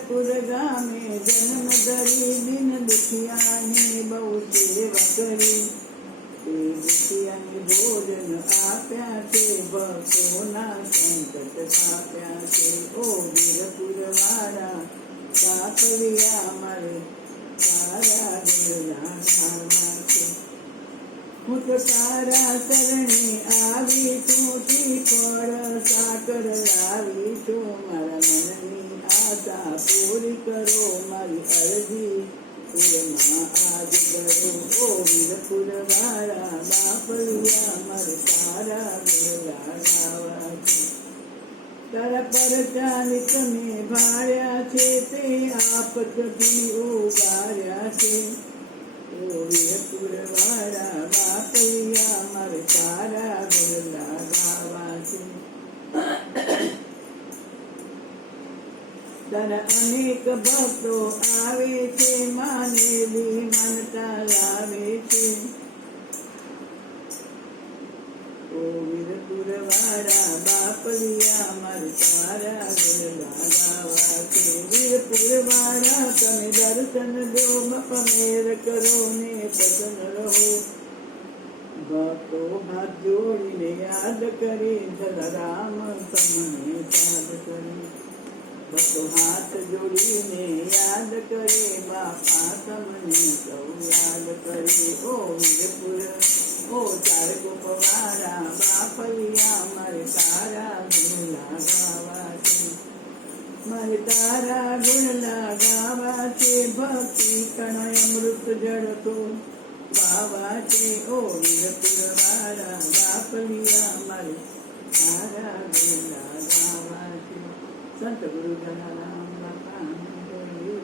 વીરપુર ગામે જન્મ ધરી દિન દુખિયાની બહુ સેવા કરી. તે દુખિયાને ભોજન આપ્યા છે, ભક્તોના સંકટ કાપ્યા છે. ઓ વીરપુર વાળા બાપલિયા મારે તારા ગુણગાન ગાવા છે. હું તો તારા શરણે આવી છું, શ્રીફળ સાકર લાવી છું. મારા મનની આશા પૂરી કરો, મારી અરજી પૂરમાં આજ કરો. ઓ વીરપુર વાળા બાપલિયા મારે તારા ગુણગાન ગાવા છે. તારા પરચાની તમે ભાળ્યા છે, તે આપતથી ઉગાર્યા છે. ઓ વીરપુર વાળા બાપલિયા મારે તારા ગુણગાન ગાવા છે. તારા અનેક ભક્તો આવે છે, માનેલી માનતા લાવે છે. ઓ વીરપુર વાળા બાપલિયા મારે તારા ગુણગાન ગાવા છે. વીરપુર વાળા તમે દર્શન દો, મેર કરો ને પ્રસન્ન રહો. ભક્તો હાથ જોડીને યાદ કરી, જલારામ તમને યાદ કરી. ભક્તો હાથ જોડીને યાદ કરે, બાપા તમને સૌ યાદ કરે. ઓ વીરપુર ઓ ચારકોપ વાળા બાપલિયા મારે તારા ગુણગાન ગાવા છે. મારે તારા ગુણગાન ગાવા છે. ભક્તિ કણ અમૃત જળતો ગાવા છે. ઓ વીરપુર વાળા બાપલિયા મારે તારા ગુણગાન ગાવા છે. સંત ગુરુ જનારામ